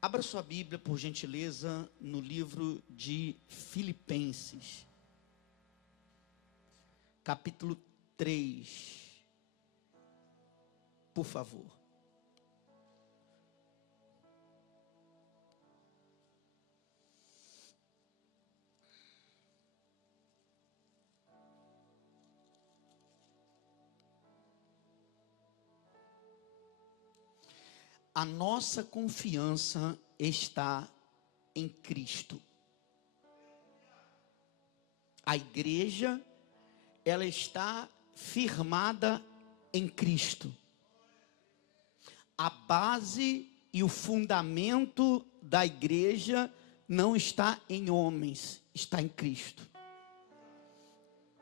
Abra sua Bíblia, por gentileza, no livro de Filipenses, capítulo 3, por favor. A nossa confiança está em Cristo. A igreja, ela está firmada em Cristo. A base e o fundamento da igreja não está em homens, está em Cristo.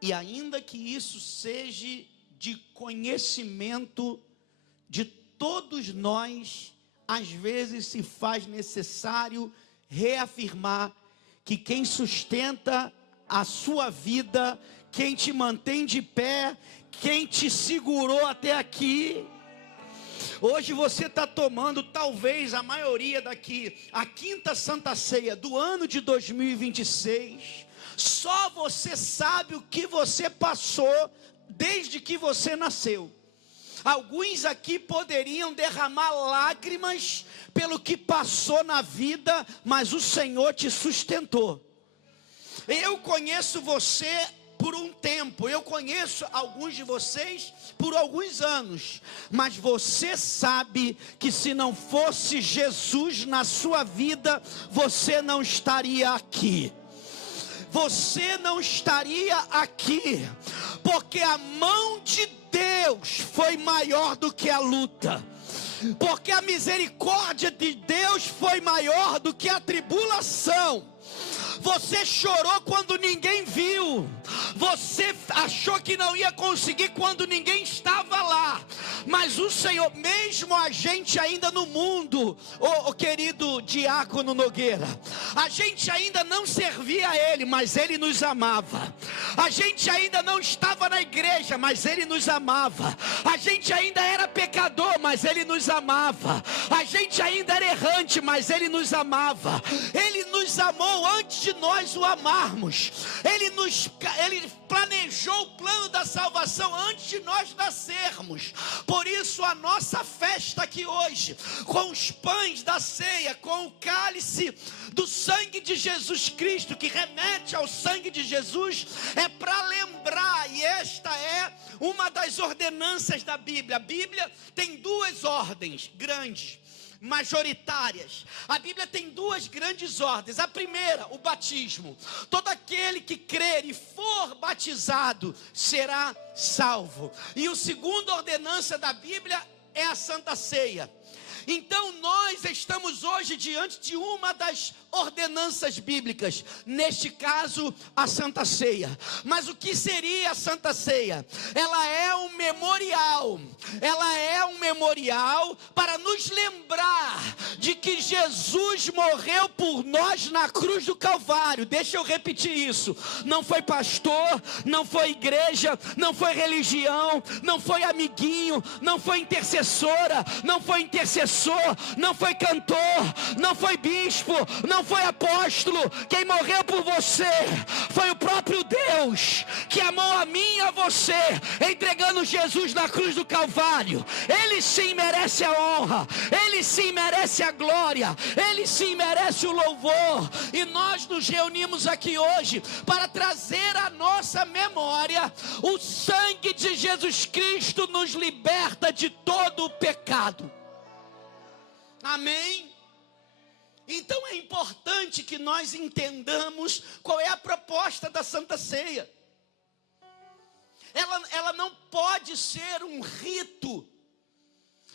E ainda que isso seja de conhecimento de todos nós, às vezes se faz necessário reafirmar que quem sustenta a sua vida, quem te mantém de pé, quem te segurou até aqui, hoje você está tomando, talvez a maioria daqui, a quinta Santa Ceia do ano de 2026, só você sabe o que você passou desde que você nasceu. Alguns aqui poderiam derramar lágrimas pelo que passou na vida, mas o Senhor te sustentou. Eu conheço você por um tempo, eu conheço alguns de vocês por alguns anos, mas você sabe que se não fosse Jesus na sua vida, você não estaria aqui. Você não estaria aqui, porque a mão de Deus foi maior do que a luta, porque a misericórdia de Deus foi maior do que a tribulação. Você chorou quando ninguém viu, você achou que não ia conseguir quando ninguém estava lá, mas o Senhor, mesmo a gente ainda no mundo, o querido diácono Nogueira, a gente ainda não servia a Ele, mas Ele nos amava. A gente ainda não estava na igreja, mas Ele nos amava. A gente ainda era pecador, mas Ele nos amava. A gente ainda era errante, mas Ele nos amava. Ele nos amou antes de nós o amarmos. Ele planejou o plano da salvação antes de nós nascermos. Por isso a nossa festa aqui hoje, com os pães da ceia, com o cálice do sangue de Jesus Cristo, que remete ao sangue de Jesus, é para lembrar, e esta é uma das ordenanças da Bíblia. A Bíblia tem duas ordens grandes, majoritárias. A Bíblia tem duas grandes ordens. A primeira, o batismo. Todo aquele que crer e for batizado será salvo. E a segunda ordenança da Bíblia é a Santa Ceia. Então nós estamos hoje diante de uma das ordenanças bíblicas, neste caso a Santa Ceia. Mas o que seria a Santa Ceia? Ela é um memorial, para nos lembrar de que Jesus morreu por nós na cruz do Calvário. Deixa eu repetir isso: não foi pastor, não foi igreja, não foi religião, não foi amiguinho, não foi intercessora, não foi intercessor, não foi cantor, não foi bispo, não foi apóstolo. Quem morreu por você foi o próprio Deus, que amou a mim e a você, entregando Jesus na cruz do Calvário. Ele sim merece a honra, Ele sim merece a glória, Ele sim merece o louvor. E nós nos reunimos aqui hoje para trazer à nossa memória: o sangue de Jesus Cristo nos liberta de todo o pecado. Amém? Então é importante que nós entendamos qual é a proposta da Santa Ceia. Ela não pode ser um rito,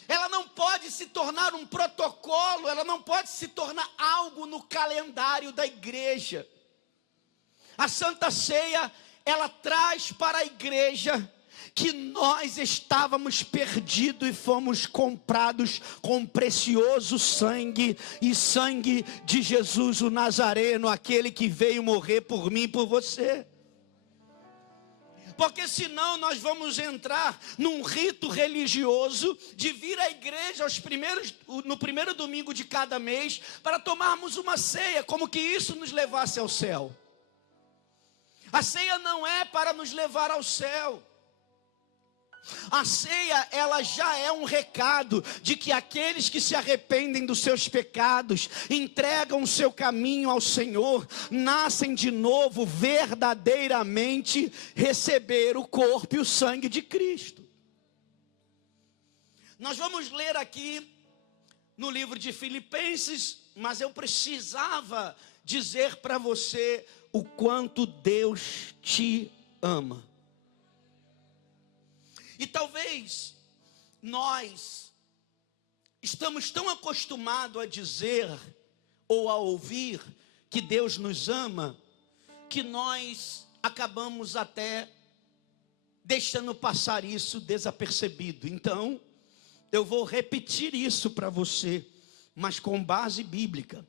ela não pode se tornar um protocolo, ela não pode se tornar algo no calendário da igreja. A Santa Ceia, ela traz para a igreja que nós estávamos perdidos e fomos comprados com precioso sangue, e sangue de Jesus o Nazareno, aquele que veio morrer por mim e por você. porque senão nós vamos entrar num rito religioso de vir à igreja no primeiro domingo de cada mês para tomarmos uma ceia, como que isso nos levasse ao céu. A ceia não é para nos levar ao céu. A ceia, ela já é um recado de que aqueles que se arrependem dos seus pecados, entregam o seu caminho ao Senhor, nascem de novo, verdadeiramente receber o corpo e o sangue de Cristo. Nós vamos ler aqui no livro de Filipenses, mas eu precisava dizer para você o quanto Deus te ama. E talvez nós estamos tão acostumados a dizer ou a ouvir que Deus nos ama, que nós acabamos até deixando passar isso desapercebido. Então, eu vou repetir isso para você, mas com base bíblica.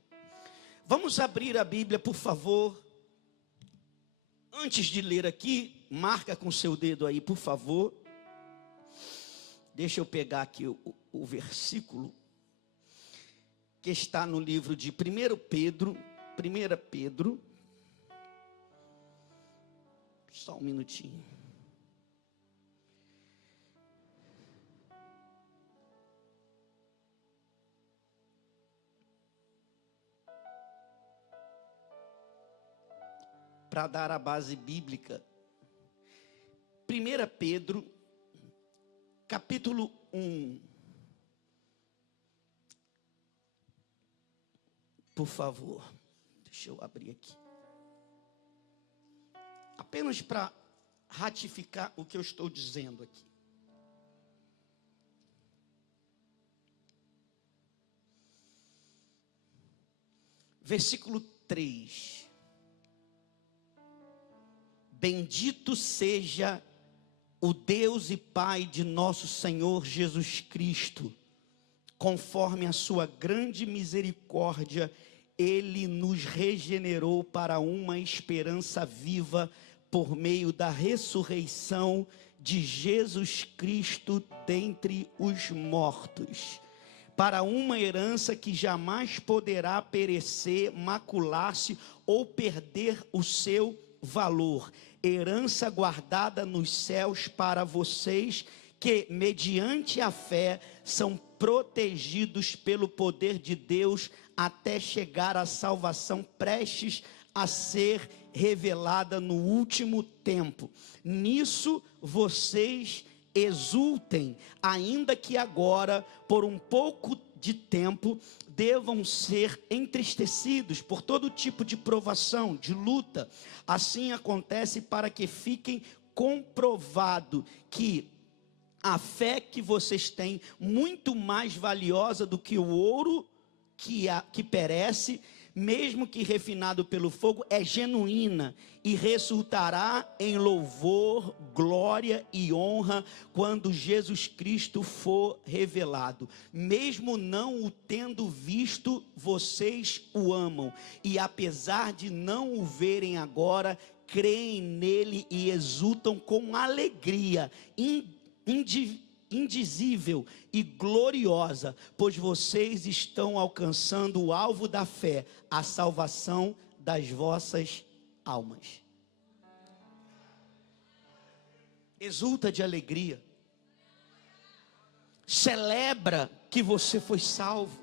Vamos abrir a Bíblia, por favor. Antes de ler aqui, marca com seu dedo aí, por favor. Deixa eu pegar aqui o versículo que está no livro de 1 Pedro. Só um minutinho. Para dar a base bíblica. 1 Pedro, capítulo 1. Por favor, deixa eu abrir aqui. Apenas para ratificar o que eu estou dizendo aqui. Versículo 3. Bendito seja o Deus e Pai de nosso Senhor Jesus Cristo, conforme a sua grande misericórdia, Ele nos regenerou para uma esperança viva por meio da ressurreição de Jesus Cristo dentre os mortos, para uma herança que jamais poderá perecer, macular-se ou perder o seu valor, herança guardada nos céus para vocês que, mediante a fé, são protegidos pelo poder de Deus até chegar à salvação prestes a ser revelada no último tempo. Nisso vocês exultem, ainda que agora, por um pouco de tempo, devam ser entristecidos por todo tipo de provação, de luta. Assim acontece para que fiquem comprovado que a fé que vocês têm, muito mais valiosa do que o ouro que perece, mesmo que refinado pelo fogo, é genuína e resultará em louvor, glória e honra quando Jesus Cristo for revelado. Mesmo não o tendo visto, vocês o amam, e apesar de não o verem agora, creem nele e exultam com alegria indizível e gloriosa, pois vocês estão alcançando o alvo da fé, a salvação das vossas almas. Exulta de alegria, celebra que você foi salvo.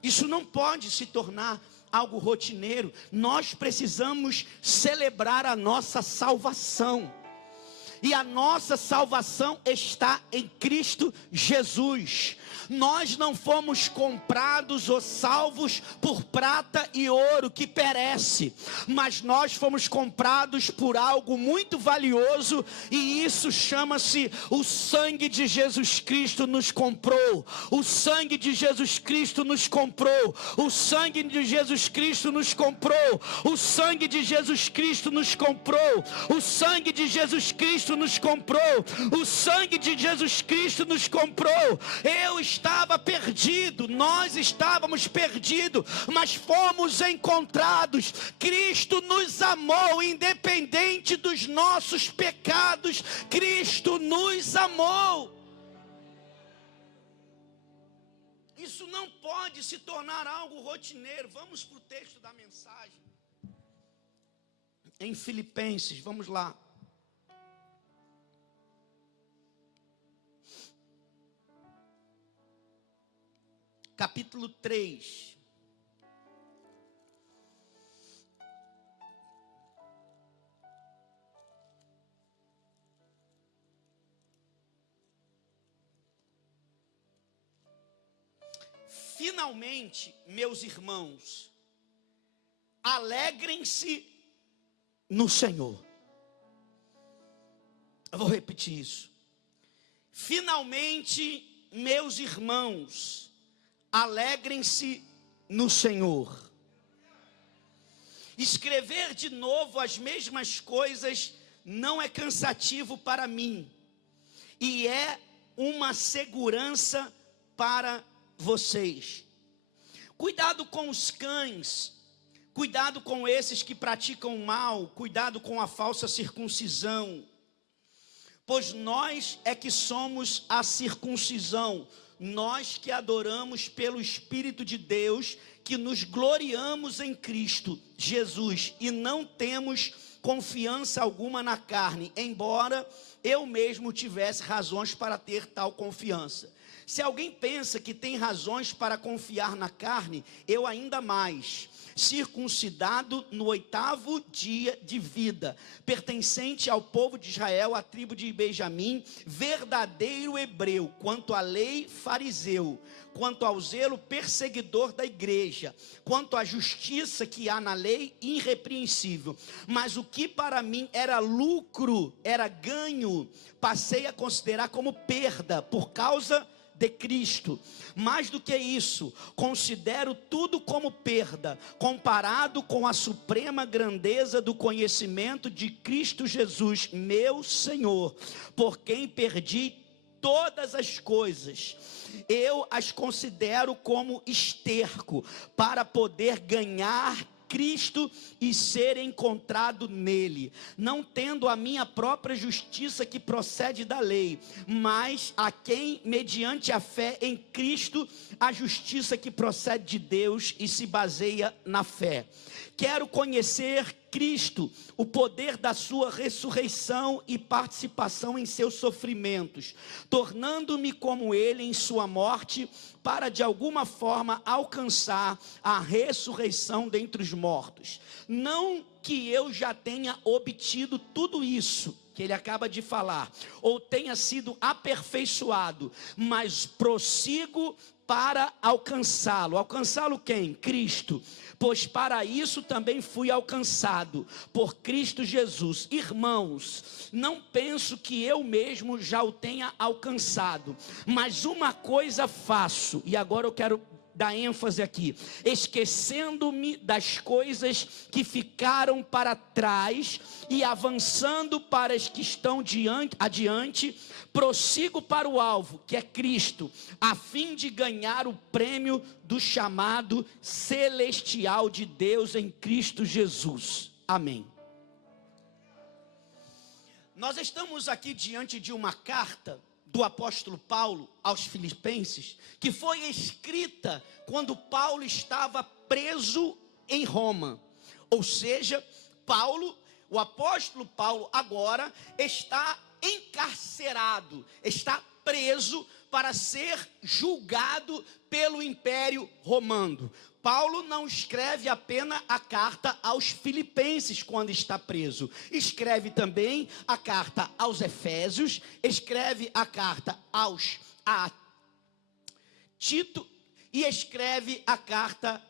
Isso não pode se tornar algo rotineiro. Nós precisamos celebrar a nossa salvação. E a nossa salvação está em Cristo Jesus. Nós não fomos comprados ou salvos por prata e ouro que perece, mas nós fomos comprados por algo muito valioso, e isso chama-se o sangue de Jesus Cristo nos comprou. O sangue de Jesus Cristo nos comprou. O sangue de Jesus Cristo nos comprou. O sangue de Jesus Cristo nos comprou. O sangue de Jesus Cristo nos comprou. O sangue de Jesus Cristo nos comprou. Eu estava perdido, nós estávamos perdidos, mas fomos encontrados. Cristo nos amou, independente dos nossos pecados, Cristo nos amou. Isso não pode se tornar algo rotineiro. Vamos para o texto da mensagem. Em Filipenses, vamos lá. Capítulo 3. Finalmente, meus irmãos, alegrem-se no Senhor. Eu vou repetir isso. Finalmente, meus irmãos, alegrem-se no Senhor. Escrever de novo as mesmas coisas não é cansativo para mim, e é uma segurança para vocês. Cuidado com os cães, cuidado com esses que praticam mal, cuidado com a falsa circuncisão, pois nós é que somos a circuncisão, nós que adoramos pelo Espírito de Deus, que nos gloriamos em Cristo Jesus e não temos confiança alguma na carne, embora eu mesmo tivesse razões para ter tal confiança. Se alguém pensa que tem razões para confiar na carne, eu ainda mais, circuncidado no 8º dia de vida, pertencente ao povo de Israel, à tribo de Benjamim, verdadeiro hebreu, quanto à lei fariseu, quanto ao zelo perseguidor da igreja, quanto à justiça que há na lei, irrepreensível. Mas o que para mim era lucro, era ganho, passei a considerar como perda, por causa de Cristo. Mais do que isso, considero tudo como perda, comparado com a suprema grandeza do conhecimento de Cristo Jesus, meu Senhor, por quem perdi todas as coisas. Eu as considero como esterco, para poder ganhar Cristo e ser encontrado nele, não tendo a minha própria justiça que procede da lei, mas a quem, mediante a fé em Cristo, a justiça que procede de Deus e se baseia na fé. Quero conhecer Cristo, o poder da sua ressurreição e participação em seus sofrimentos, tornando-me como ele em sua morte, para de alguma forma alcançar a ressurreição dentre os mortos. Não que eu já tenha obtido tudo isso que ele acaba de falar, ou tenha sido aperfeiçoado, mas prossigo para alcançá-lo. Alcançá-lo quem? Cristo. Pois para isso também fui alcançado por Cristo Jesus. Irmãos, não penso que eu mesmo já o tenha alcançado, mas uma coisa faço, e agora eu quero dar ênfase aqui, esquecendo-me das coisas que ficaram para trás e avançando para as que estão adiante, prossigo para o alvo, que é Cristo, a fim de ganhar o prêmio do chamado celestial de Deus em Cristo Jesus. Amém. Nós estamos aqui diante de uma carta do apóstolo Paulo aos Filipenses, que foi escrita quando Paulo estava preso em Roma. Ou seja, o apóstolo Paulo agora está encarcerado, está preso para ser julgado pelo Império Romano. Paulo não escreve apenas a carta aos Filipenses quando está preso, escreve também a carta aos Efésios, escreve a carta a Tito e escreve a carta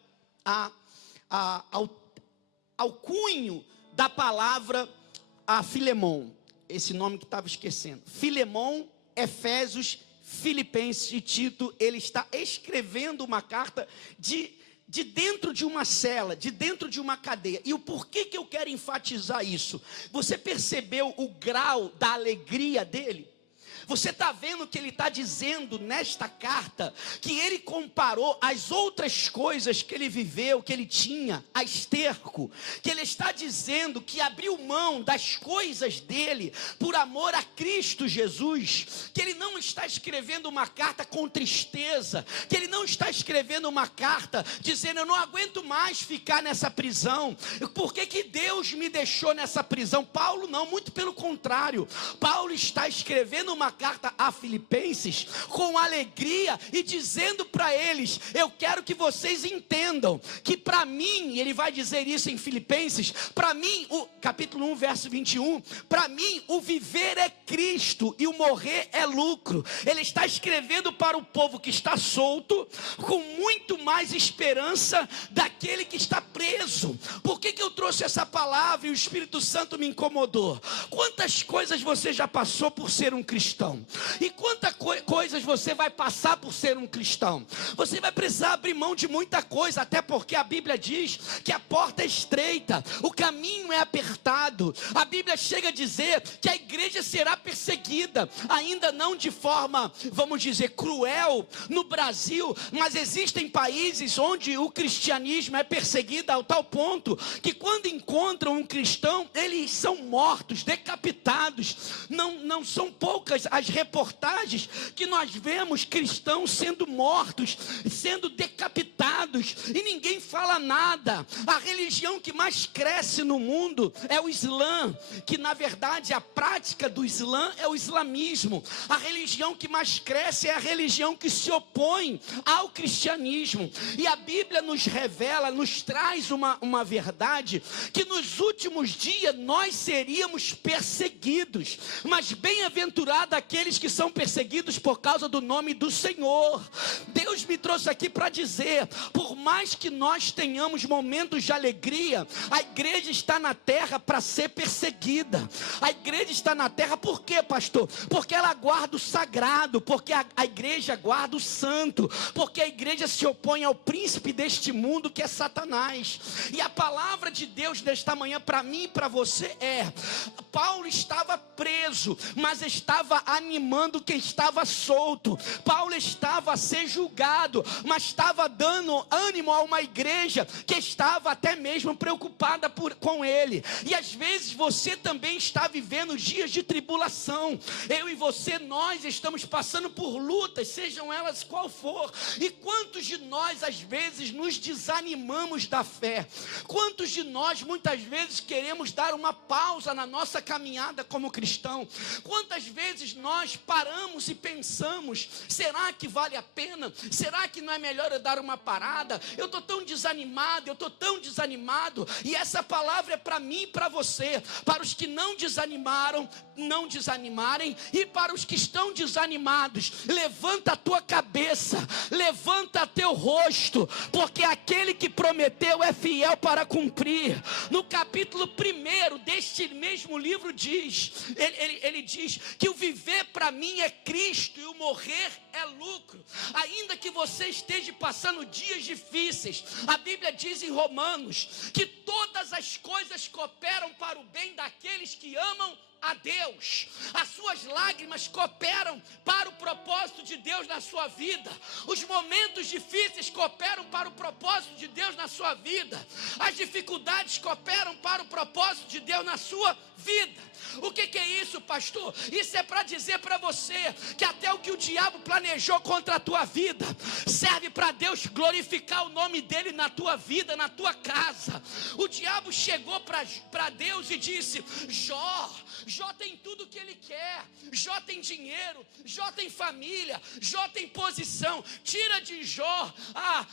ao cunho da palavra a Filemon, esse nome que estava esquecendo. Filemon, Efésios, Filipenses e Tito. Ele está escrevendo uma carta de dentro de uma cela, de dentro de uma cadeia. E o porquê que eu quero enfatizar isso? Você percebeu o grau da alegria dele? Você está vendo que ele está dizendo nesta carta, que ele comparou as outras coisas que ele viveu, que ele tinha, a esterco, que ele está dizendo que abriu mão das coisas dele, por amor a Cristo Jesus, que ele não está escrevendo uma carta com tristeza, que ele não está escrevendo uma carta dizendo, eu não aguento mais ficar nessa prisão, por que Deus me deixou nessa prisão? Paulo não, muito pelo contrário, Paulo está escrevendo uma carta a Filipenses com alegria e dizendo para eles, eu quero que vocês entendam que para mim, ele vai dizer isso em Filipenses, para mim, capítulo 1, verso 21, para mim o viver é Cristo e o morrer é lucro. Ele está escrevendo para o povo que está solto, com muito mais esperança daquele que está preso. Por que eu trouxe essa palavra e o Espírito Santo me incomodou? Quantas coisas você já passou por ser um cristão? E quantas coisas você vai passar por ser um cristão? Você vai precisar abrir mão de muita coisa, até porque a Bíblia diz que a porta é estreita, o caminho é apertado. A Bíblia chega a dizer que a igreja será perseguida, ainda não de forma, vamos dizer, cruel no Brasil, mas existem países onde o cristianismo é perseguido ao tal ponto que quando encontram um cristão, eles são mortos, decapitados. Não são poucas as reportagens que nós vemos cristãos sendo mortos, sendo decapitados, e ninguém fala nada. A religião que mais cresce no mundo é o Islã, que na verdade a prática do Islã é o islamismo. A religião que mais cresce é a religião que se opõe ao cristianismo. E a Bíblia nos revela, nos traz uma verdade, que nos últimos dias nós seríamos perseguidos, mas bem-aventurado aqueles que são perseguidos por causa do nome do Senhor. Deus me trouxe aqui para dizer, por mais que nós tenhamos momentos de alegria, a igreja está na terra para ser perseguida. A igreja está na terra por quê, pastor? Porque ela guarda o sagrado, porque a igreja guarda o santo, porque a igreja se opõe ao príncipe deste mundo que é Satanás. E a palavra de Deus nesta manhã para mim e para você é: Paulo estava preso, mas estava animando quem estava solto. Paulo estava a ser julgado, mas estava dando ânimo a uma igreja que estava até mesmo preocupada com ele. E às vezes você também está vivendo dias de tribulação. Eu e você, nós estamos passando por lutas, sejam elas qual for. E quantos de nós às vezes nos desanimamos da fé? Quantos de nós muitas vezes queremos dar uma pausa na nossa caminhada como cristão? Quantas vezes nós paramos e pensamos, será que vale a pena? Será que não é melhor eu dar uma parada? Eu estou tão desanimado, eu estou tão desanimado. E essa palavra é para mim e para você, para os que não desanimaram, não desanimarem, e para os que estão desanimados, levanta a tua cabeça, levanta teu rosto, porque aquele que prometeu é fiel para cumprir. No capítulo 1 deste mesmo livro diz, ele diz que o viver para mim é Cristo e o morrer é lucro. Ainda que você esteja passando dias difíceis, a Bíblia diz em Romanos que todas as coisas cooperam para o bem daqueles que amam a Deus. As suas lágrimas cooperam para o propósito de Deus na sua vida. Os momentos difíceis cooperam para o propósito de Deus na sua vida. As dificuldades cooperam para o propósito de Deus na sua vida. O que é isso, pastor? Isso é para dizer para você que até o que o diabo planejou contra a tua vida serve para Deus glorificar o nome dele na tua vida, na tua casa. O diabo chegou para Deus e disse: Jó tem tudo que ele quer, Jó tem dinheiro, Jó tem família, Jó tem posição. Tira de Jó,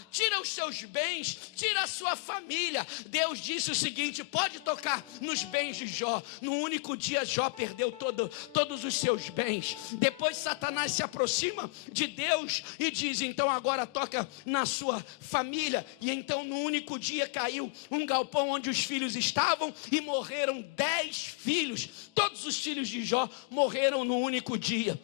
tira os seus bens, tira a sua família. Deus disse o seguinte: pode tocar nos bens de Jó. No único dia Jó perdeu todos os seus bens. Depois Satanás se aproxima de Deus e diz: então agora toca na sua família. E então no único dia caiu um galpão onde os filhos estavam e morreram 10 filhos. Todos os filhos de Jó morreram no único dia.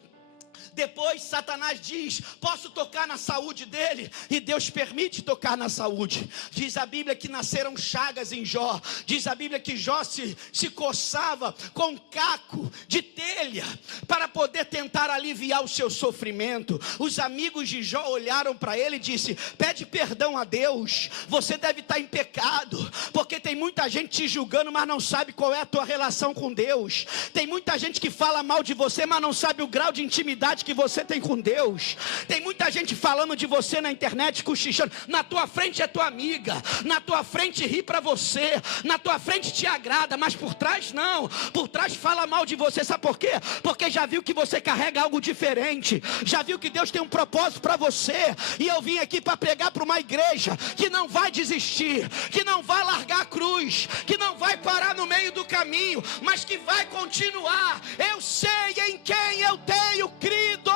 Depois Satanás diz: posso tocar na saúde dele? E Deus permite tocar na saúde. Diz a Bíblia que nasceram chagas em Jó. Diz a Bíblia que Jó se coçava com caco de telha para poder tentar aliviar o seu sofrimento. Os amigos de Jó olharam para ele e disse: pede perdão a Deus, você deve estar em pecado, porque tem muita gente te julgando, mas não sabe qual é a tua relação com Deus. Tem muita gente que fala mal de você, mas não sabe o grau de intimidade que você tem com Deus. Tem muita gente falando de você na internet, cochichando. Na tua frente é tua amiga, na tua frente ri para você, na tua frente te agrada, mas por trás não. Por trás fala mal de você. Sabe por quê? Porque já viu que você carrega algo diferente, já viu que Deus tem um propósito para você. E eu vim aqui para pregar para uma igreja que não vai desistir, que não vai largar a cruz, que não vai parar no meio do caminho, mas que vai continuar. Eu sei em quem eu tenho crido.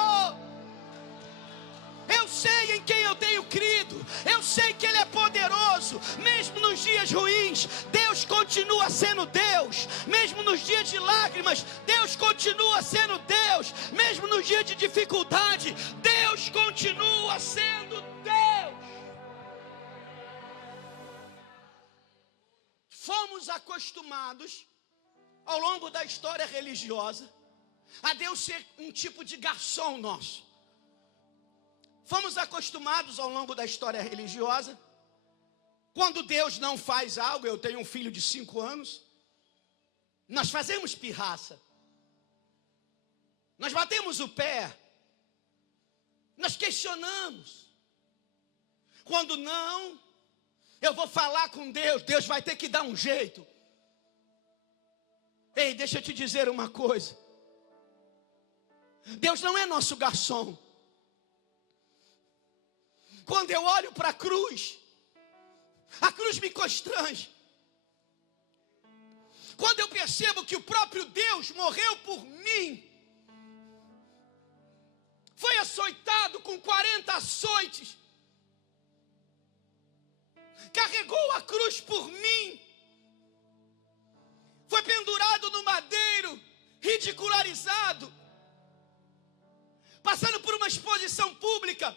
Eu sei em quem eu tenho crido. Eu sei que Ele é poderoso. Mesmo nos dias ruins, Deus continua sendo Deus. Mesmo nos dias de lágrimas, Deus continua sendo Deus. Mesmo nos dias de dificuldade, Deus continua sendo Deus. Fomos acostumados ao longo da história religiosa a Deus ser um tipo de garçom nosso. Fomos acostumados ao longo da história religiosa, quando Deus não faz algo. Eu tenho um filho de 5 anos, nós fazemos pirraça, nós batemos o pé, nós questionamos. Quando não, eu vou falar com Deus, Deus vai ter que dar um jeito. Ei, deixa eu te dizer uma coisa, Deus não é nosso garçom. Quando eu olho para a cruz me constrange. Quando eu percebo que o próprio Deus morreu por mim, foi açoitado com 40 açoites, carregou a cruz por mim, foi pendurado no madeiro, ridicularizado, passando por uma exposição pública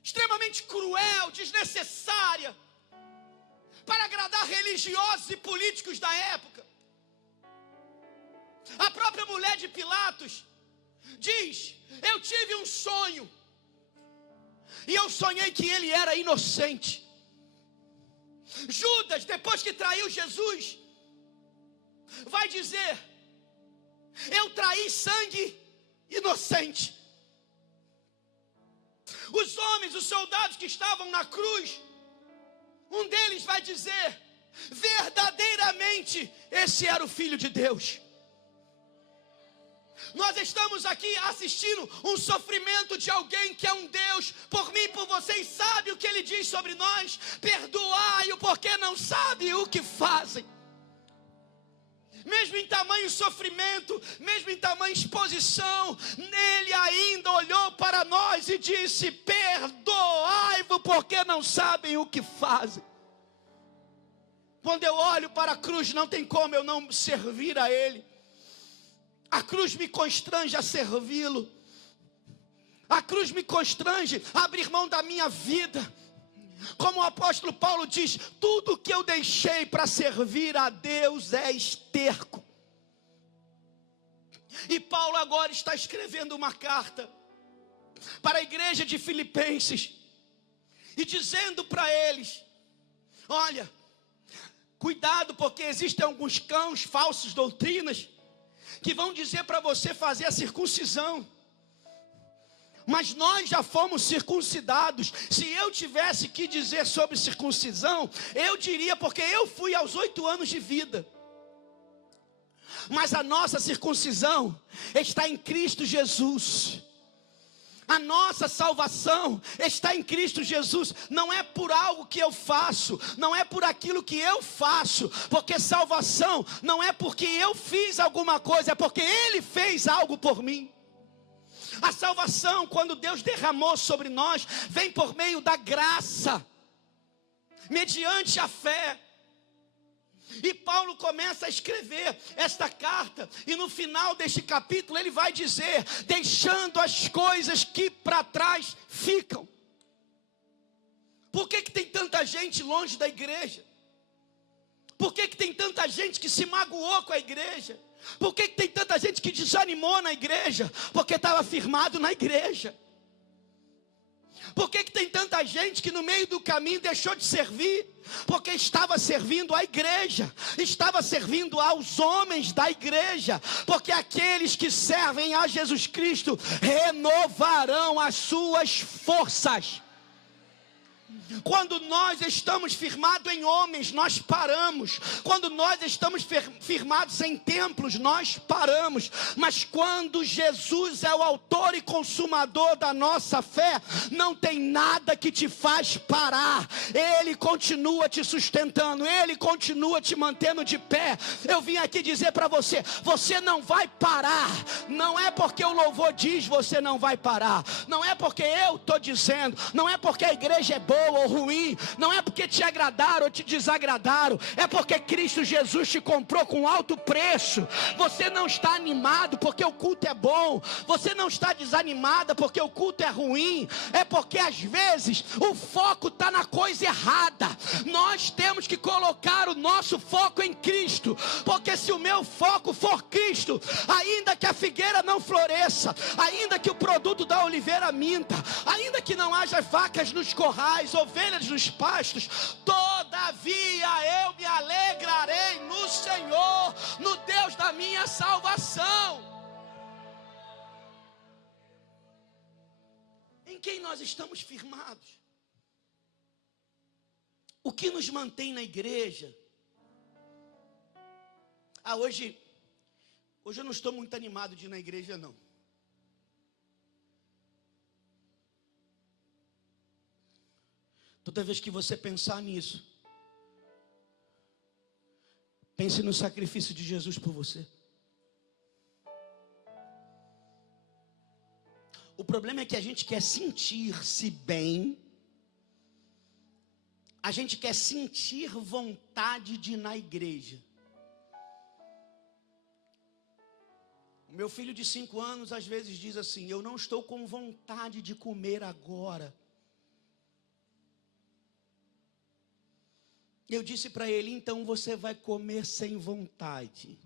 extremamente cruel, desnecessária, para agradar religiosos e políticos da época. A própria mulher de Pilatos diz: eu tive um sonho, e eu sonhei que ele era inocente. Judas, depois que traiu Jesus, vai dizer: eu traí sangue inocente. Os homens, os soldados que estavam na cruz, um deles vai dizer: verdadeiramente esse era o Filho de Deus. Nós estamos aqui assistindo um sofrimento de alguém que é um Deus por mim e por vocês. Sabe o que ele diz sobre nós? Perdoai-o, porque não sabem o que fazem. Mesmo em tamanho sofrimento, mesmo em tamanha exposição, ele ainda olhou para nós e disse: perdoai-vos, porque não sabem o que fazem. Quando eu olho para a cruz, não tem como eu não servir a Ele. A cruz me constrange a servi-lo. A cruz me constrange a abrir mão da minha vida. Como o apóstolo Paulo diz: tudo que eu deixei para servir a Deus é esterco. E Paulo agora está escrevendo uma carta para a igreja de Filipenses, e dizendo para eles: olha, cuidado, porque existem alguns cães, falsas doutrinas, que vão dizer para você fazer a circuncisão. Mas nós já fomos circuncidados. Se eu tivesse que dizer sobre circuncisão, eu diria, porque eu fui aos 8 anos de vida. Mas a nossa circuncisão está em Cristo Jesus. A nossa salvação está em Cristo Jesus. Não é por algo que eu faço, não é por aquilo que eu faço, porque salvação não é porque eu fiz alguma coisa, é porque Ele fez algo por mim. A salvação, quando Deus derramou sobre nós, vem por meio da graça, mediante a fé. E Paulo começa a escrever esta carta, e no final deste capítulo ele vai dizer: deixando as coisas que para trás ficam. Por que tem tanta gente longe da igreja? Por que tem tanta gente que se magoou com a igreja? Por que tem tanta gente que desanimou na igreja? Porque estava firmado na igreja. Por que tem tanta gente que no meio do caminho deixou de servir? Porque estava servindo a igreja, estava servindo aos homens da igreja. Porque aqueles que servem a Jesus Cristo renovarão as suas forças. Quando nós estamos firmados em homens, nós paramos. Quando nós estamos firmados em templos, nós paramos. Mas quando Jesus é o autor e consumador da nossa fé, não tem nada que te faz parar. Ele continua te sustentando, Ele continua te mantendo de pé. Eu vim aqui dizer para você: você não vai parar. Não é porque o louvor diz você não vai parar. Não é porque eu estou dizendo. Não é porque a igreja é boa ou ruim, não é porque te agradaram ou te desagradaram, é porque Cristo Jesus te comprou com alto preço. Você não está animado porque o culto é bom, você não está desanimada porque o culto é ruim, é porque às vezes o foco está na coisa errada. Nós temos que colocar o nosso foco em Cristo, porque se o meu foco for Cristo, ainda que a figueira não floresça, ainda que o produto da oliveira minta, ainda que não haja vacas nos corrais, ovelhas nos pastos, todavia eu me alegrarei no Senhor, no Deus da minha salvação. Em quem nós estamos firmados? O que nos mantém na igreja? Hoje eu não estou muito animado de ir na igreja, não. Toda vez que você pensar nisso, pense no sacrifício de Jesus por você. O problema é que a gente quer sentir-se bem, a gente quer sentir vontade de ir na igreja. O meu filho de 5 anos às vezes diz assim: eu não estou com vontade de comer agora. Eu disse para ele: então você vai comer sem vontade.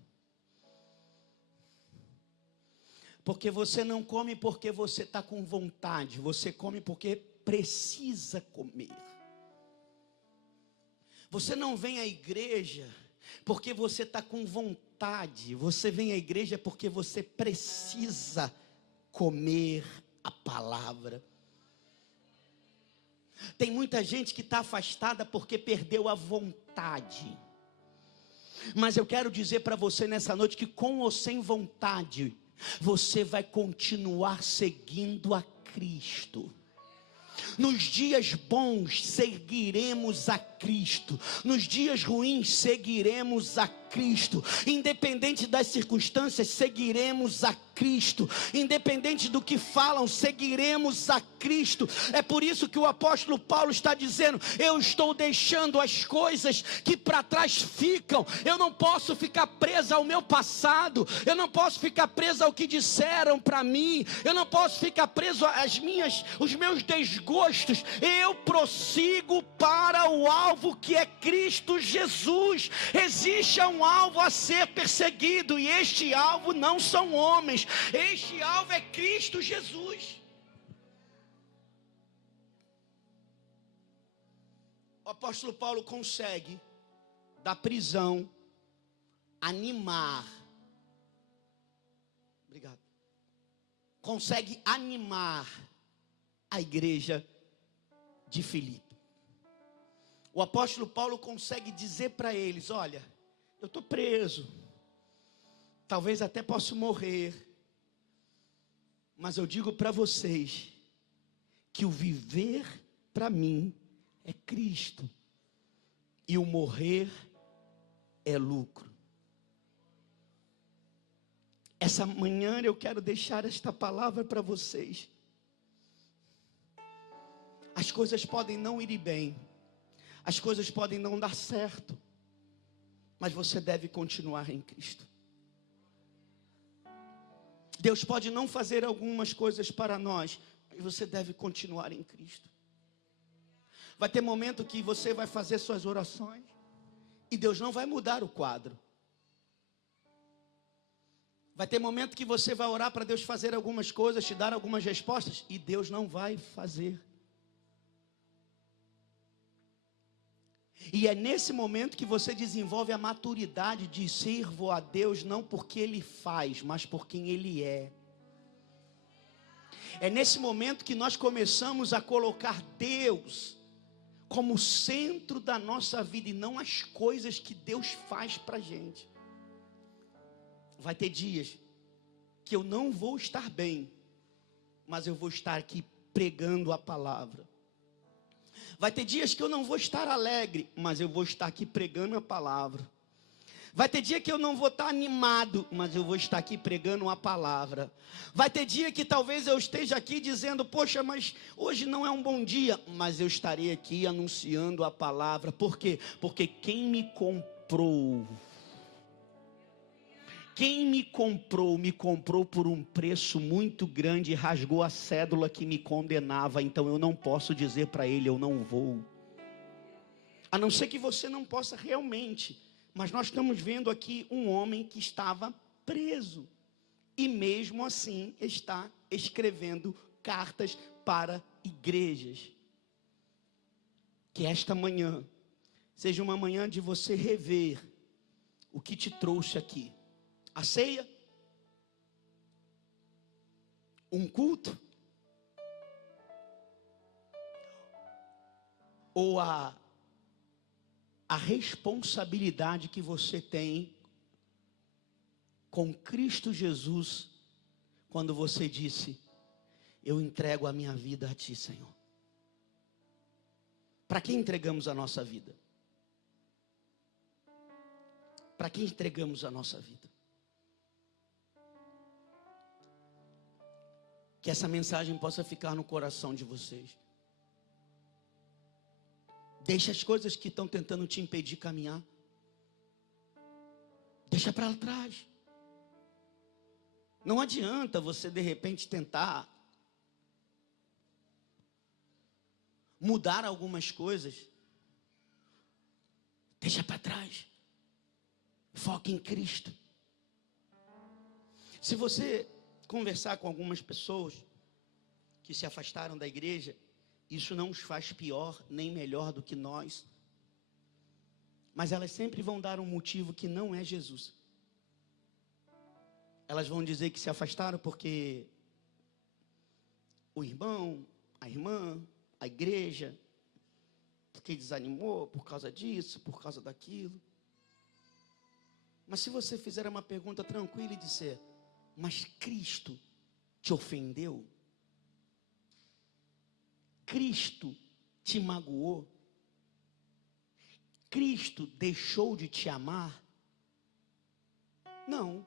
Porque você não come porque você está com vontade, você come porque precisa comer. Você não vem à igreja porque você está com vontade, você vem à igreja porque você precisa comer a palavra. Tem muita gente que está afastada porque perdeu a vontade. Mas eu quero dizer para você nessa noite que com ou sem vontade, você vai continuar seguindo a Cristo. Nos dias bons seguiremos a Cristo, nos dias ruins seguiremos a Cristo, independente das circunstâncias seguiremos a Cristo, independente do que falam seguiremos a Cristo. É por isso que o apóstolo Paulo está dizendo: eu estou deixando as coisas que para trás ficam. Eu não posso ficar presa ao meu passado, eu não posso ficar presa ao que disseram para mim, eu não posso ficar preso os meus desgostos. Eu prossigo para o alvo que é Cristo Jesus. Existe um alvo a ser perseguido, e este alvo não são homens, este alvo é Cristo Jesus. O apóstolo Paulo consegue, da prisão, animar. Obrigado. Consegue animar a igreja de Filipe. O apóstolo Paulo consegue dizer para eles: olha, eu estou preso, talvez até possa morrer, mas eu digo para vocês que o viver para mim é Cristo, e o morrer é lucro. Essa manhã eu quero deixar esta palavra para vocês. As coisas podem não ir bem, as coisas podem não dar certo, mas você deve continuar em Cristo. Deus pode não fazer algumas coisas para nós, mas você deve continuar em Cristo. Vai ter momento que você vai fazer suas orações e Deus não vai mudar o quadro. Vai ter momento que você vai orar para Deus fazer algumas coisas, te dar algumas respostas, e Deus não vai fazer. E é nesse momento que você desenvolve a maturidade de sirvo a Deus, não porque Ele faz, mas por quem Ele é. É nesse momento que nós começamos a colocar Deus como centro da nossa vida e não as coisas que Deus faz para a gente. Vai ter dias que eu não vou estar bem, mas eu vou estar aqui pregando a palavra. Vai ter dias que eu não vou estar alegre, mas eu vou estar aqui pregando a palavra. Vai ter dia que eu não vou estar animado, mas eu vou estar aqui pregando a palavra. Vai ter dia que talvez eu esteja aqui dizendo, poxa, mas hoje não é um bom dia, mas eu estarei aqui anunciando a palavra. Por quê? Porque quem me comprou me comprou por um preço muito grande, rasgou a cédula que me condenava, então eu não posso dizer para ele, eu não vou. A não ser que você não possa realmente, mas nós estamos vendo aqui um homem que estava preso, e mesmo assim está escrevendo cartas para igrejas. Que esta manhã seja uma manhã de você rever o que te trouxe aqui. A ceia, um culto, ou a responsabilidade que você tem com Cristo Jesus, quando você disse, eu entrego a minha vida a Ti, Senhor. Para quem entregamos a nossa vida? Para quem entregamos a nossa vida? Que essa mensagem possa ficar no coração de vocês. Deixa as coisas que estão tentando te impedir caminhar. Deixa para trás. Não adianta você de repente tentar mudar algumas coisas. Deixa para trás. Foca em Cristo. Se você conversar com algumas pessoas que se afastaram da igreja, isso não os faz pior nem melhor do que nós, mas elas sempre vão dar um motivo que não é Jesus. Elas vão dizer que se afastaram porque o irmão, a irmã, a igreja, porque desanimou por causa disso, por causa daquilo. Mas se você fizer uma pergunta tranquila e disser, mas Cristo te ofendeu? Cristo te magoou? Cristo deixou de te amar? Não.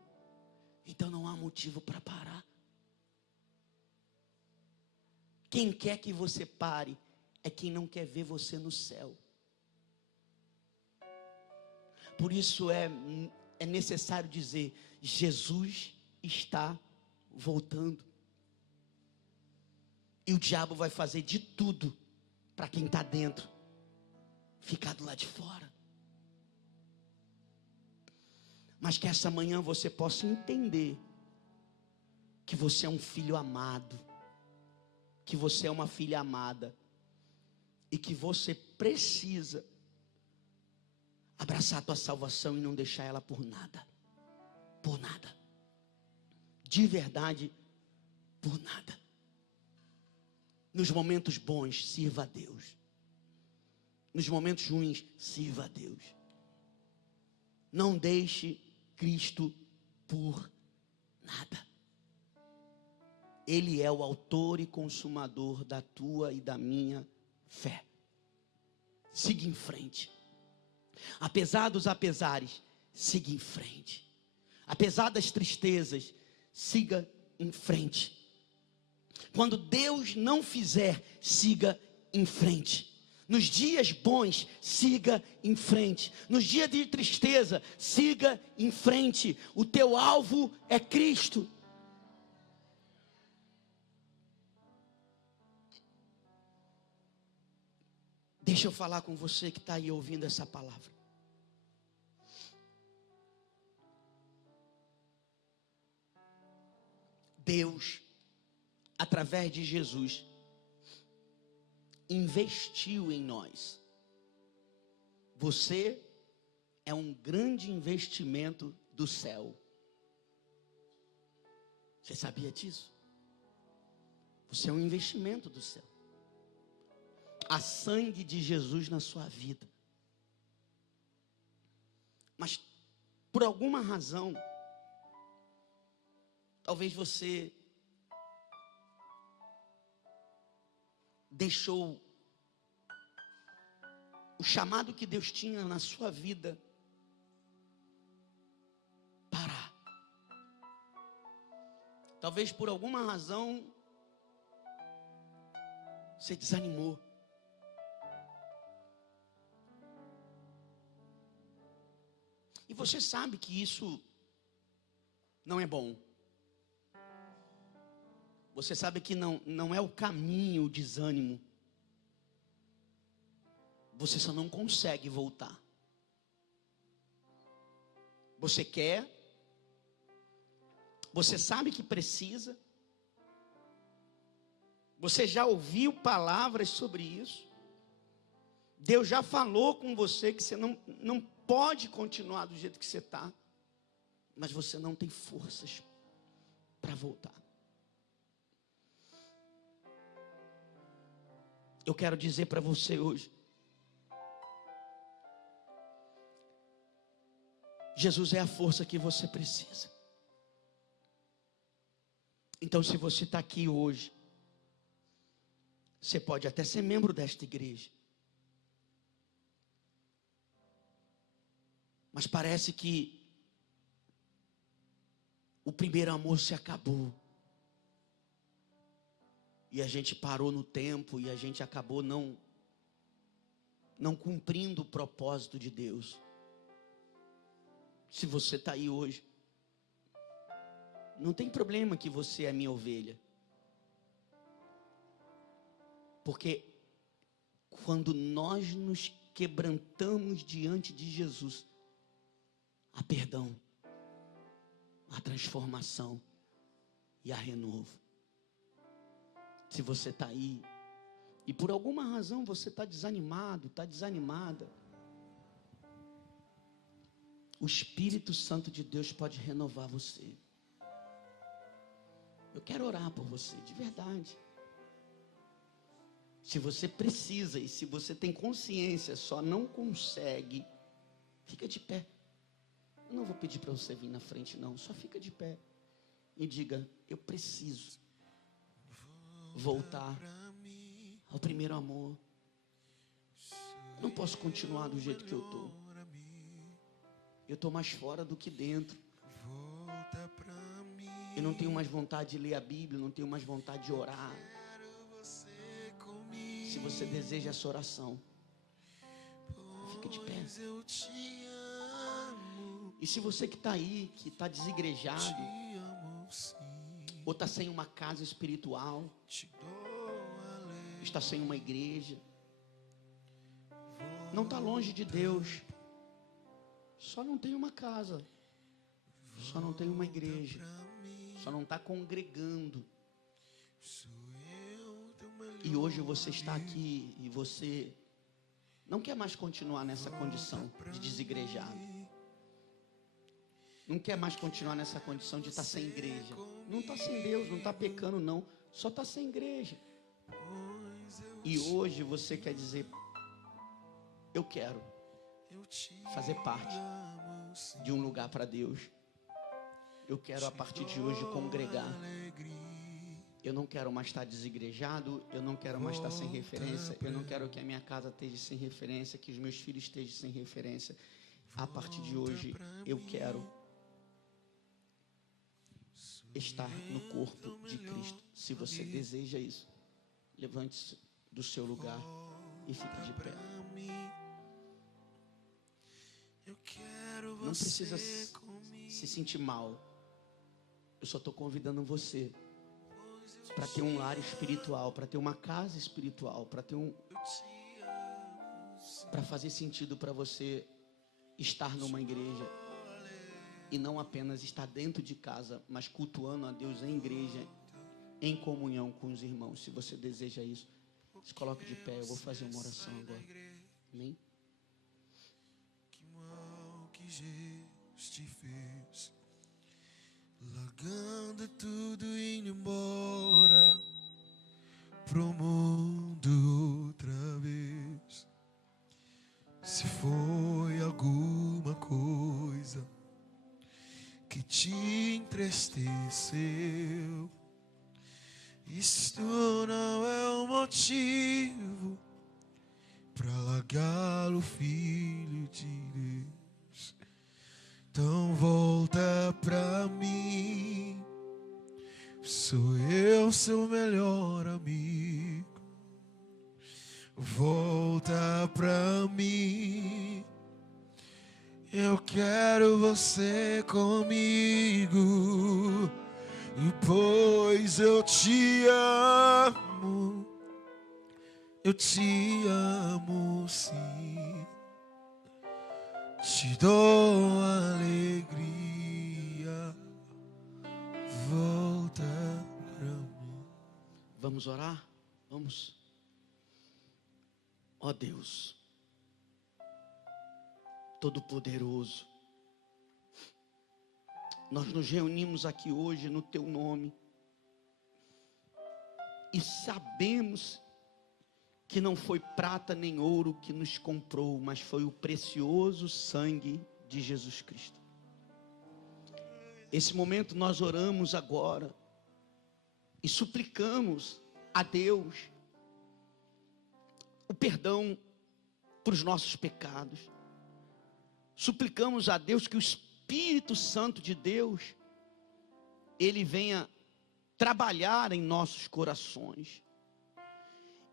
Então não há motivo para parar. Quem quer que você pare é quem não quer ver você no céu. Por isso é necessário dizer, Jesus está voltando. E o diabo vai fazer de tudo para quem está dentro ficar do lado de fora. Mas que essa manhã você possa entender que você é um filho amado, que você é uma filha amada, e que você precisa abraçar a tua salvação e não deixar ela por nada. Por nada. De verdade, por nada. Nos momentos bons, sirva a Deus. Nos momentos ruins, sirva a Deus. Não deixe Cristo por nada. Ele é o autor e consumador da tua e da minha fé. Siga em frente. Apesar dos apesares, siga em frente. Apesar das tristezas, siga em frente. Quando Deus não fizer, siga em frente. Nos dias bons, siga em frente. Nos dias de tristeza, siga em frente. O teu alvo é Cristo. Deixa eu falar com você que está aí ouvindo essa palavra. Deus, através de Jesus, investiu em nós. Você é um grande investimento do céu. Você sabia disso? Você é um investimento do céu. Há sangue de Jesus na sua vida. Mas, por alguma razão, talvez você deixou o chamado que Deus tinha na sua vida parar. Talvez por alguma razão você desanimou. E você sabe que isso não é bom. Você sabe que não é o caminho, o desânimo. Você só não consegue voltar. Você quer. Você sabe que precisa. Você já ouviu palavras sobre isso. Deus já falou com você que você não pode continuar do jeito que você está. Mas você não tem forças para voltar. Eu quero dizer para você hoje. Jesus é a força que você precisa. Então, se você está aqui hoje, você pode até ser membro desta igreja. Mas parece que o primeiro amor se acabou. E a gente parou no tempo e a gente acabou não cumprindo o propósito de Deus. Se você está aí hoje, não tem problema que você é minha ovelha. Porque quando nós nos quebrantamos diante de Jesus, há perdão, há transformação e há renovo. Se você está aí e por alguma razão você está desanimado, está desanimada, o Espírito Santo de Deus pode renovar você. Eu quero orar por você, de verdade. Se você precisa e se você tem consciência, só não consegue, fica de pé. Eu não vou pedir para você vir na frente não, só fica de pé e diga: eu preciso voltar ao primeiro amor. Não posso continuar do jeito que eu estou. Eu estou mais fora do que dentro. Eu não tenho mais vontade de ler a Bíblia, não tenho mais vontade de orar. Se você deseja essa oração, fica de pé. E se você que está aí, que está desigrejado, ou está sem uma casa espiritual, está sem uma igreja, não está longe de Deus, só não tem uma casa, só não tem uma igreja, só não está congregando. E hoje você está aqui e você não quer mais continuar nessa condição de desigrejado. Não quer mais continuar nessa condição de estar sem igreja. Não está sem Deus, não está pecando não, só está sem igreja. E hoje você quer dizer: eu quero fazer parte de um lugar para Deus. Eu quero a partir de hoje congregar. Eu não quero mais estar desigrejado, eu não quero mais estar sem referência, eu não quero que a minha casa esteja sem referência, que os meus filhos estejam sem referência. A partir de hoje, eu quero estar no corpo de Cristo. Se você deseja isso, levante-se do seu lugar e fique de pé. Não precisa se sentir mal. Eu só estou convidando você para ter um lar espiritual, para ter uma casa espiritual, para fazer sentido para você estar numa igreja e não apenas estar dentro de casa, mas cultuando a Deus em igreja, em comunhão com os irmãos. Se você deseja isso, se coloque de pé. Eu vou fazer uma oração agora. Amém? Que mal que Jesus te fez, largando tudo e indo embora pro mundo outra vez. Se foi alguma coisa que te entristeceu, isto não é um motivo para largar o Filho de Deus. Então volta pra mim, sou eu seu melhor amigo. Volta pra mim, eu quero você comigo, pois eu te amo sim, te dou alegria, volta pra mim. Vamos orar? Vamos. Ó Deus, Todo-Poderoso, nós nos reunimos aqui hoje no Teu nome e sabemos que não foi prata nem ouro que nos comprou, mas foi o precioso sangue de Jesus Cristo. Esse momento nós oramos agora e suplicamos a Deus o perdão para os nossos pecados. Suplicamos a Deus que o Espírito Santo de Deus, Ele venha trabalhar em nossos corações.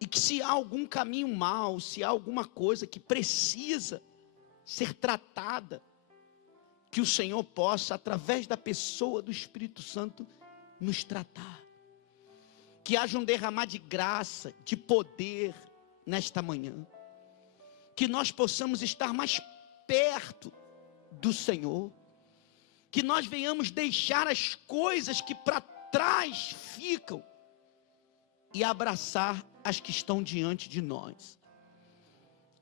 E que se há algum caminho mau, se há alguma coisa que precisa ser tratada, que o Senhor possa, através da pessoa do Espírito Santo, nos tratar. Que haja um derramar de graça, de poder, nesta manhã, que nós possamos estar mais perto do Senhor, que nós venhamos deixar as coisas que para trás ficam e abraçar as que estão diante de nós.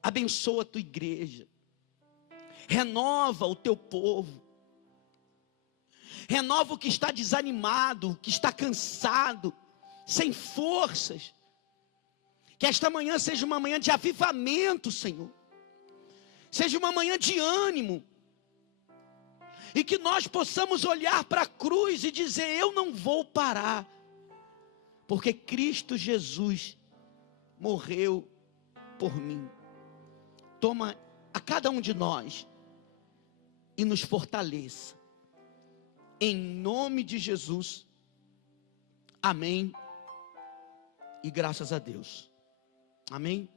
Abençoa a tua igreja, renova o teu povo, renova o que está desanimado, o que está cansado, sem forças. Que esta manhã seja uma manhã de avivamento, Senhor. Seja uma manhã de ânimo. E que nós possamos olhar para a cruz e dizer: eu não vou parar. Porque Cristo Jesus morreu por mim. Toma a cada um de nós e nos fortaleça. Em nome de Jesus. Amém. E graças a Deus. Amém?